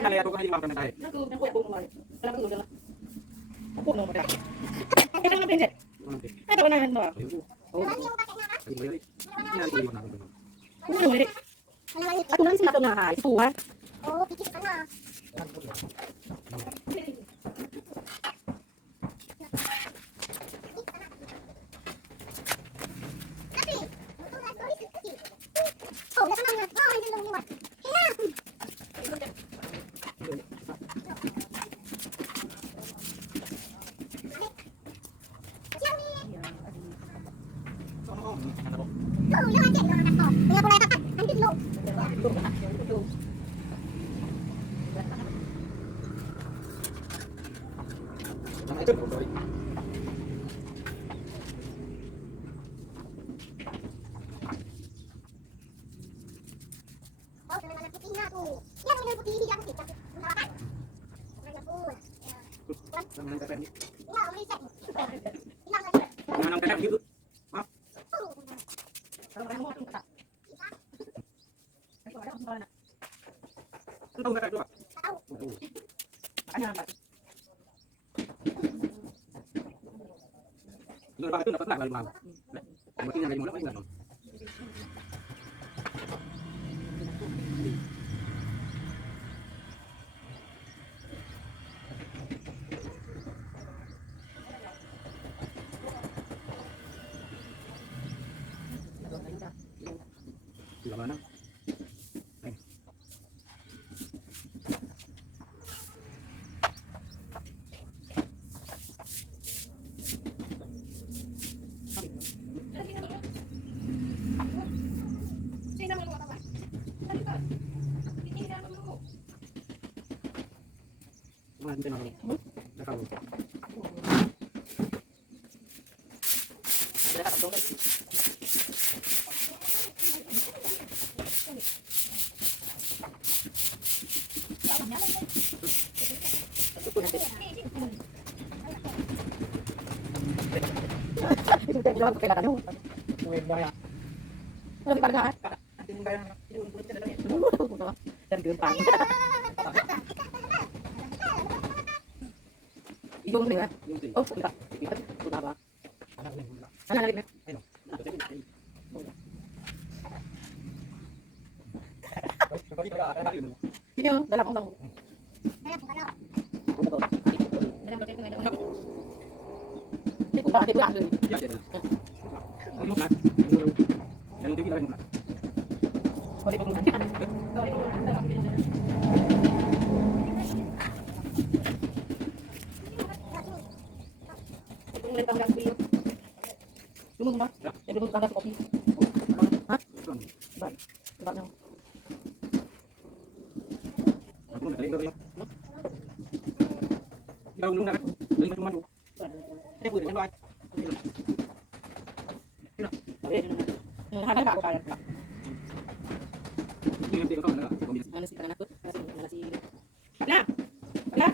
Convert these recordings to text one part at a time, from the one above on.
Nalaya ko kanina makan tayo. Aku nanti sih na itu ah. Oh, pikir sana. Oh, udah sana. Oh, ini belum lewat. Oh, lu aja lo anak kau. Tinggal mulai pakai. Nanti lo. Oh, dengan anak putihnya tuh. Dia dengan putih dia putih. Enggak apa. Enggak pun. Ya, udah set. Hilang lagi. Nanang kayak gitu. Tahu nggak itu? Tahu. Itu dapat nggak balik malam? Mungkin yang lagi mulai nggak? Di mana? Hindi na ako. Nakalo. Bilang kailangan nyo. Ano di parga? Dan gampang. Ibong nila. Oh, kita. Kita ba? Ano lagi na? Video, dalam undang. Ini kung bakit lang. Yung kagat kopi. Ha? Ba na. Aku nak tengok dia. Dia belum nak. Belum macam mana. Dia boleh kan buat. Ada ba ko kaya? Dia tengok kau nak. Ano si kanan ako? Ano si Na. Na.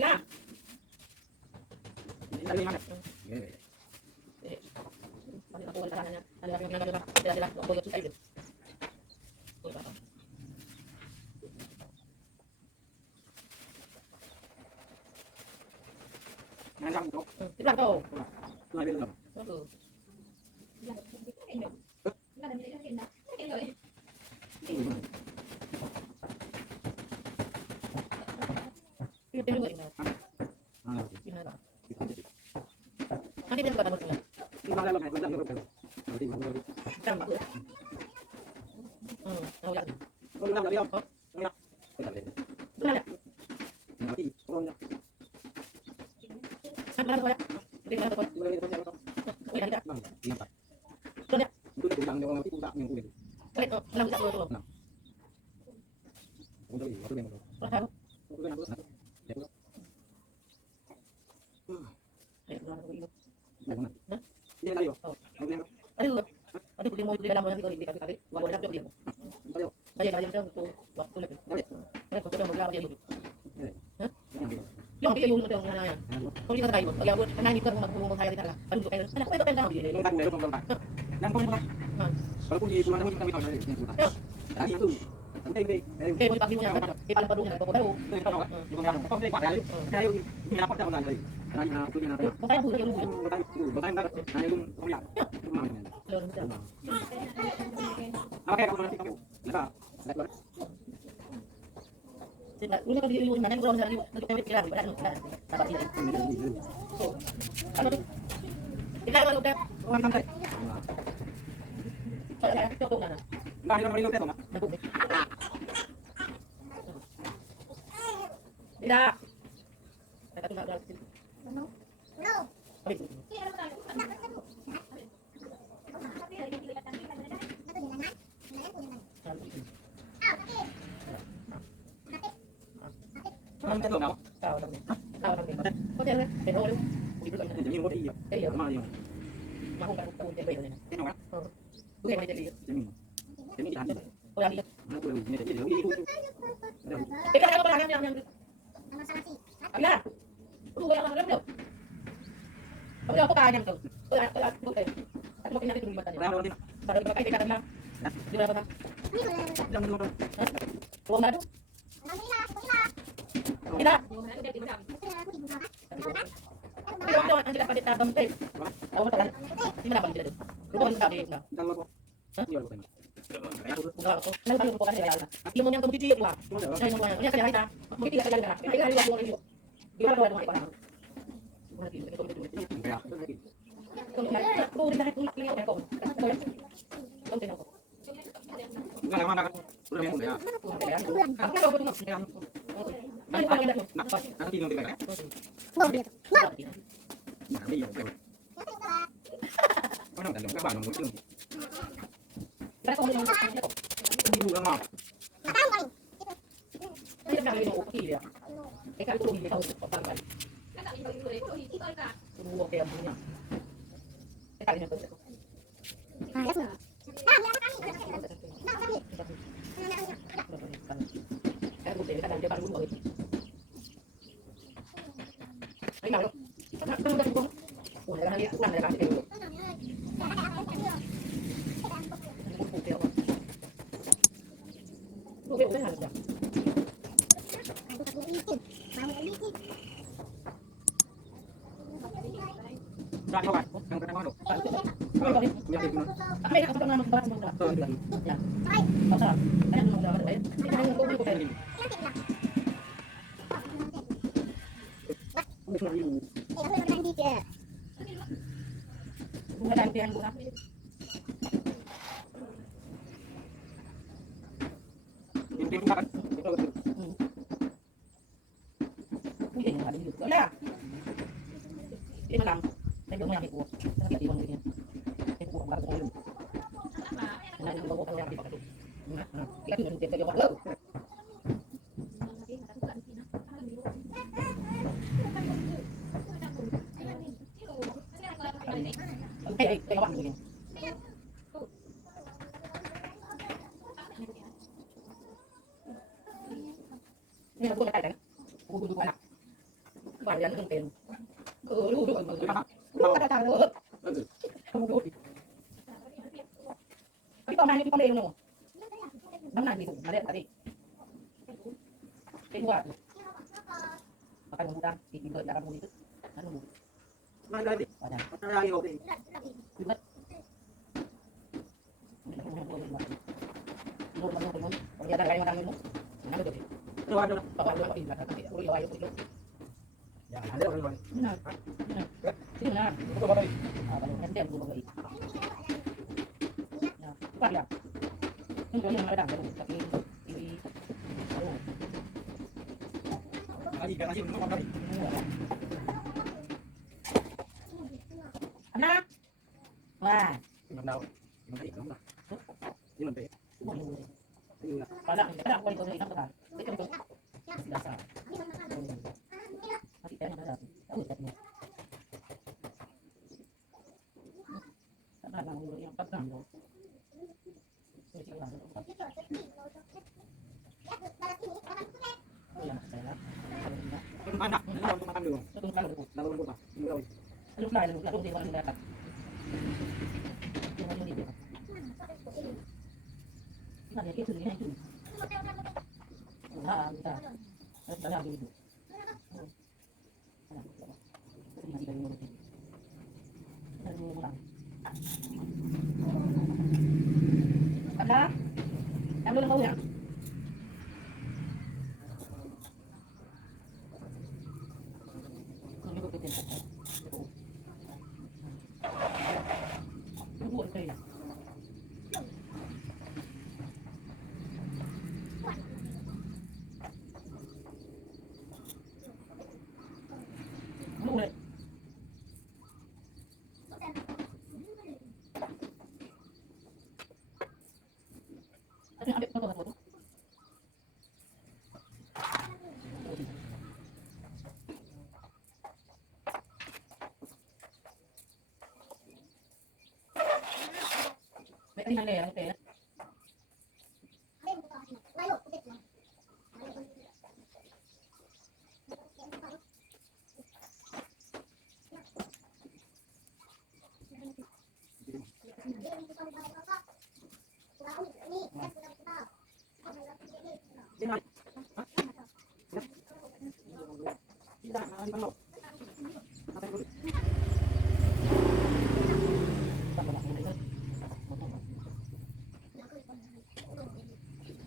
Ya. Dia mana? Ako wala ka na. Ano yung nagagawa? Dala ko yung side. Mana kau? Tignan ko. Lagi dalam. Oo. Yung tinulungan mo. Ah. Yun na lang. Hindi din ko tapos na. Kita dalam, kita dalam. Nanti mana lagi? Tama ko. Nawala din. Oh, dalam lagi. Oh. Ya. Kita lihat. Wala. Nanti, oh ya. Saan ba wala? Hindi ko tapos. Dua lagi depan. Wala na. Bang, nampak. Wala. Itu dah pulang dia orang mati pulang yang kulit. Wala. Wala ko tapos. Untuk ini, waktu yang itu. Wala. Waktu yang itu. Ya, itu. Ay, wala ko ilo. Mana? Dia lagi. Oh. Waktu yang itu. Ano? Ano pag mo dili mo hindi ko kami. Wala na job. Ayo. Kaya kaya ko waktu lang. Ano ko ko maglaw diyan. Yang itu. Yung kaya yung mga na yan. Kung hindi ka tayo, pag yawon, kanani ko magpulong tayo dito talaga. Ano kayo? Anak ko ito tayo Yang kan dari pembangunan. Dan pembangunan. Walaupun di pulang kami kami tahu dari yang pulang. Tadi itu. Nanti ini. Eh, mo pag niya pala pa doon ko daw. Itu tahu kan? Di pembangunan. Kau boleh pakai. Saya ini apa tahu nanti. Tadi nak tu nak. Kung kaya buhay yung buhay. Bertanya nak. Nanti itu kau lihat. Pembangunan. Lolo mo daw. Apa kayak kau nanti kamu? Lepas. Lepas. Sila, una ko di yung nanan ko sa nagtawid kila ba ano. Dapat sila. Ano? Ikaw ano daw? Orang santai. Kaya ito na. Nah, ini nomor 5 nak. Ida. Kaya ito na daw. No. No. Ay. Orang itu nak. Tao lang. Tao lang. Hotel na. Pero ulo. Dito lang. Jadi ini dia. Ay, Mana dia? mahong ka ko din ba yun. Ini orang. Bukan mo dito. Jadi. Jadi di sana. Wala dito. Mana boleh ini jadi. Ini. Ikaw ano pa lang yang Nama sama si. Ala. Wala ka lang daw. Wala ko kaya nito. Wala bukan. At mo kinakita yung mata niya. Orang orang. Para ipakita ka lang. Di ba ba? Ini boleh. Bilang dulu. Huwag na do. Nanti lah, ila. Ida. Aku di bawah. Pero ano ang sila palit tabang tayo. Awan pa lang. Di mo na bang sila doon. Rupo ka sabi na. Jangan lupa. Iya, lupa. Kung ako. Ano ba yung rupo ka nila yala. Yung mo niyang kumiti ila. Ay mo yan. Kanya kaya kita. Kumiti ka kaya. Ay kaya yung yung. Di ba ko ano pa. Wala din ito ito. Kayak. Kung rin dahil kung nakliyo ko. Kung tinako. Enggak mana kan. Udah mau ya. Ang kaya ko ito. Ay pa rin ako. Nanti nanti kayak. No, dia tuh. No. Nah, ini yang kayak. Mana kan enggak bangun mungkin. Kaya ko yung ako. Ini bukan mau. Matang kali. Ay kaya yung okay ya. Eh kaya ko yung ito pagpapal. Tumuwa kaya mo niya. Eh kaya yung ito. Ah, ya sudah. Ah, mira kami. Nah, kami. Kaya ko tayo kada para mo. Ay nalo. Ano ba ito? Wala na niya, wala na kasi kayo. Okay, okay na siya. Jangan kau kan. Yang kena mana? Ay, kami. Yang itu. Ay, ako na magbabas mo na. Yan. Basta. Ayan mo dapat ay. Ay, ko ko kayo. Ini semua ibu. Bunga tayo kaya bunga. Hindi mo makan. Ito. Hindi na natin dito. Wala. Hindi man lang. Tayo mo yung ko. Nakita yung mga yan. Ko ba ko yun. Na yung bago ko yung dito. Kaya ito yung dito ko. Ay, teka ba? Ini aku nak tanya, aku duduk mana? Bayan kan? Duduk kan? Ada tahu. Kamu duduk. Tapi kau mana di pondok itu? Mana di situ? Ada tadi. Kedua. Makan mudah, di dalam mulut itu. Anu. Mana lagi? Ada. Mana lagi okey. Buat. Duduk mana dulu? Kalau ada kayak makan minum. Mana duduk? Ito ano? Baka lupa din lahat ng ulo ayaw ko. Yan, ano ano. Na. Sige na. Ito ba tayo? Nanti aku bawa ini. Ya, pak ya. Ini yang ada tapi ini. Lagi kan masih belum makan. Anak. Wah. Belum tahu. Belum tahu. Belum tahu. Pada kita aku itu ini apa? Itu itu. Dasar. Masih ada ada. Oh, ada. Ada yang pertama. Ini lah. Ya, saya. Mana? Belum makan dulu. Itu kalau Lalu lupa. Belum. lalu di mana dapat. Yang ini dia. Nah, dia itu dia itu. Ah, kita. Kita lagi itu. Ini dari mana? Dari mana? Ada? Yang belum tahu ya? Ini bukan kita. Ini bukan kita. Boleh. Ada ambil foto. Baik, ini ya, oke.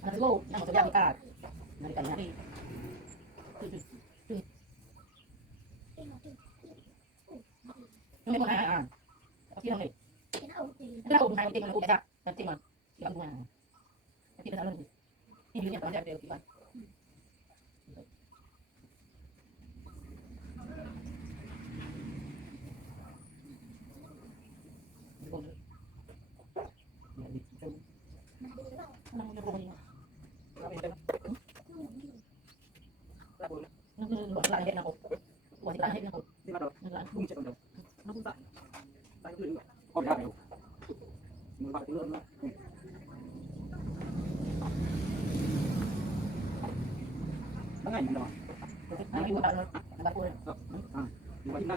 Ano go? Nang sabi ka. Nang kanya. Yung mo na. Kasi lang eh. Ano ko na tingnan ko sa. Nanti man. Yung mga. Nanti na lang. Hindi niya pa na pero kiba. Lain ako. Wala lain ako. Di ba daw? Lain. Bumi siya daw. Napunta. Tayo dulu. Oh, tayo. Mula pa dulu na. Bangan mo. Ay, wala na. Nabako na. Di ba ina?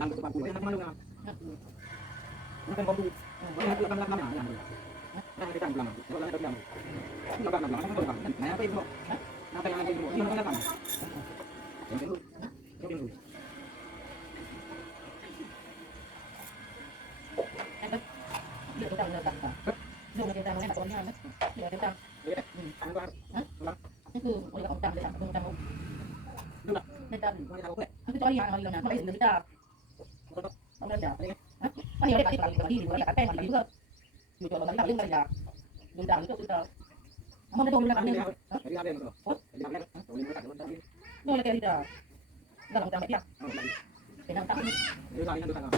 Lang ko pa ko. Ano naman nga. Ano kan babu? Wala ko lang lang na. Nah, kita bilang. Wala na bilang. Ano ba bilang? Ano ba? Nah, apa itu? Apa yang ada itu? Ini apa? Yang itu. Yang itu. Dia kita udah tak. Dulu kita mulai tak punya. Dia kita. Ya. Ano ba? Itu udah utang dia tak utang. Dulu. Kita. Wala ko. Ang ito ay ang mga na. May kita. Kamu dah siap. Kan dia kasih kalau di luar kata yang mana juga.อยู่ตัวเราไม่ได้เรื่องอะไรอย่างดูด่างก็คือเรามันไม่โดนเลยนะเนี่ย Jadi ada yang tuh. Jadi ada yang tuh. Ini mereka tuh tadi. นี่อะไรกันดีจ้ะเราลองจำไปที่อ่ะเป็นน้ำตาล Itu salahnya tuh sana.